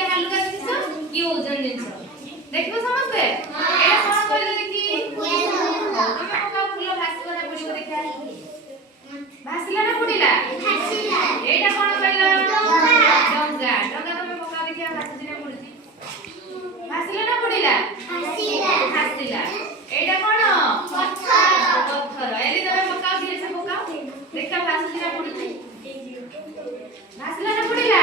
किए हालुका जिनिस किए ओजन जिनिस देखिबो समझते एटा कोन कहले देखि हम पका फूल भासिबो ना बुडिबो देखा भासिला ना बुडिला भासिला एटा कोन कहले डंगा डंगा तमे पका देखिया भासि ना बुडुची भासिला ना बुडिला भासिला भासिला एटा कोन पत्थर पत्थर एली तमे पका धीरे से पका देखा भासि ना बुडुची भासिला ना बुडिला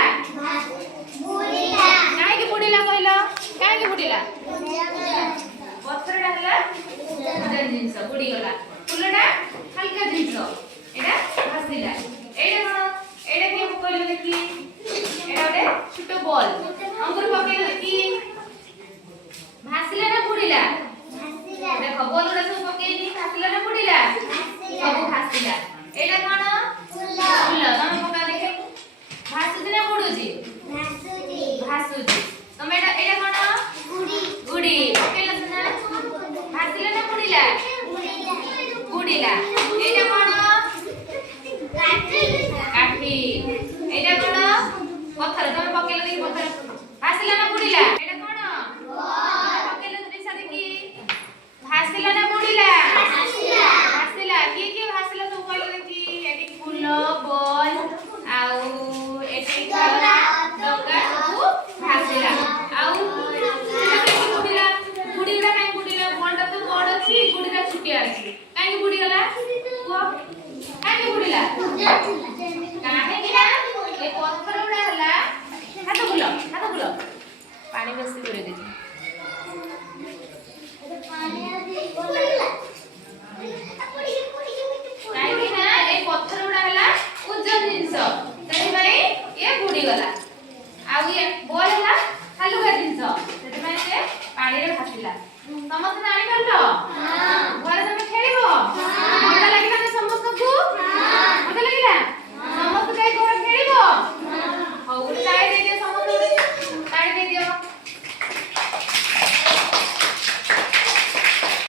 बुडिला काहे के बुडिला कहलो काहे के बुडिला पत्थर डाला ओजन जिनिस बुडी गला फूलडा हल्का जिनिस एटा भासिला एटा कोन एटा के कहलो देखि एटा ओटे छोटो बॉल अंकुर पकेल देखि भासिला ना बुडिला भासिला देखो बॉल उडा सब पकेली भासिला ना बुडिला सब भासिला एटा कोन फूल फूल तमे पका देखे भासुजी ना बुडुजी भासुजी भासुजी तमे एटा कोन गुडी गुडी पकेल ना भासिला ना बुडिला बुडिला बुडिला एटा कोन काठी काठी एटा कोन पत्थर तमे पकेल देखि पत्थर भासिला ना बुडिला एटा कोन बॉल पकेल दिशा देखि भासिला ना बुडिला भासिला भासिला की भासिला तो कहलो देखि एटी फूल बॉल आउ एटी डंगा सब भासिला आउ बुडिला बुडिला काई बुडिला बॉलटा तो बड़ अछि बुडिला छुटिया अछि काई बुडी गला को काई बुडिला काहे कि ना ए पत्थर उडा हला हाथ बुलो पानी बेसी करे दे पानी बुडिला काहे कि ना ए पत्थर उडा हला ओजन जिंस तै भाई ए बुडी गला आ ये बॉल हला हलुका जिंस तै भाई से पानी रे भासिला समझ जानि परलो हां